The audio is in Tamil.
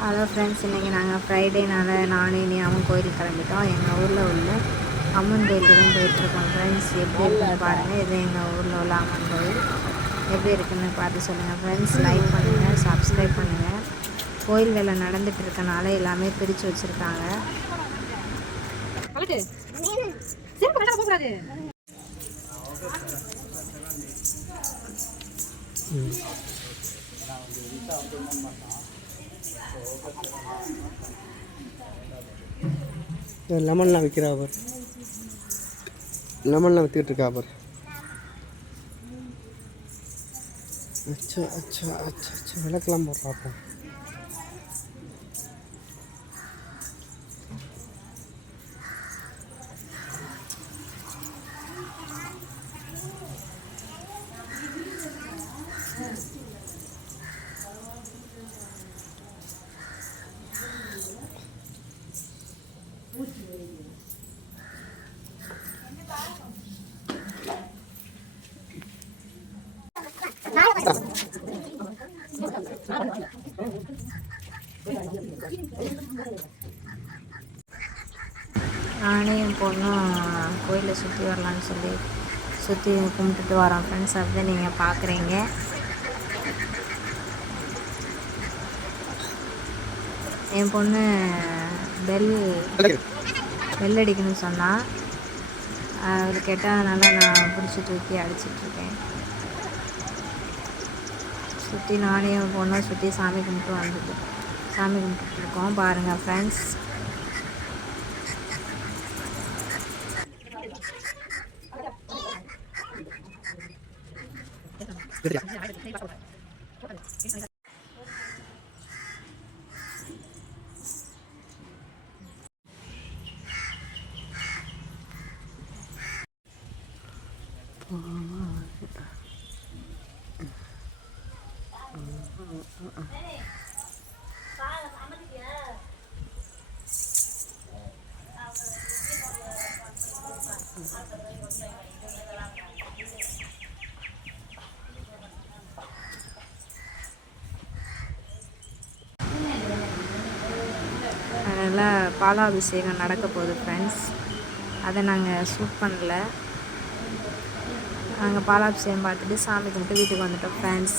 ஹலோ ஃப்ரெண்ட்ஸ், இன்றைக்கி நாங்கள் ஃப்ரைடேனால நானும் இனியாவும் கோயிலுக்கு கிளம்பிட்டோம். எங்கள் ஊரில் உள்ள அம்மன் கோயிலுக்கு தான் போயிட்டுருக்கோம். ஃப்ரெண்ட்ஸ், எப்படி இருக்குன்னு பாருங்கள். இது எங்கள் ஊரில் உள்ள அம்மன் கோயில். எப்படி இருக்குன்னு பார்த்து சொல்லுங்கள் ஃப்ரெண்ட்ஸ். லைக் பண்ணுங்கள், சப்ஸ்கிரைப் பண்ணுங்கள். கோயில் வேலை நடந்துட்டு இருக்கனால எல்லாமே பிரித்து வச்சுருக்காங்க. லெமன்லாம் விற்கிறா பார், லெமன்லாம் விற்றுக்கிட்டு இருக்கா பார். அச்சா அச்சா அச்சா அச்சா, விளக்கெல்லாம் போடுறா. அப்போ நானே என் பொண்ணும் கோயிலை சுற்றி வரலான்னு சொல்லி சுற்றி கும்பிட்டுட்டு வரோம் ஃப்ரெண்ட்ஸ். அப்படிதான் நீங்கள் பார்க்குறீங்க. என் பொண்ணு பெல் அடிக்கணும்னு சொன்னால் அது கேட்டதுனால நான் பிடிச்சி தூக்கி அடிச்சிட்ருக்கேன். சுற்றி நானே என் பொண்ணை சுற்றி சாமி கும்பிட்டுருக்கோம். பாருங்கள் ஃப்ரெண்ட்ஸ். அதனால் பாலாபிஷேகம் நடக்க போகுது ஃப்ரெண்ட்ஸ். அதை நாங்கள் ஷூட் பண்ணல. நாங்கள் பாலாபிஷேகம் பார்த்துட்டு சாமி கும்பிட்டு வீட்டுக்கு வந்துட்டோம் ஃப்ரெண்ட்ஸ்.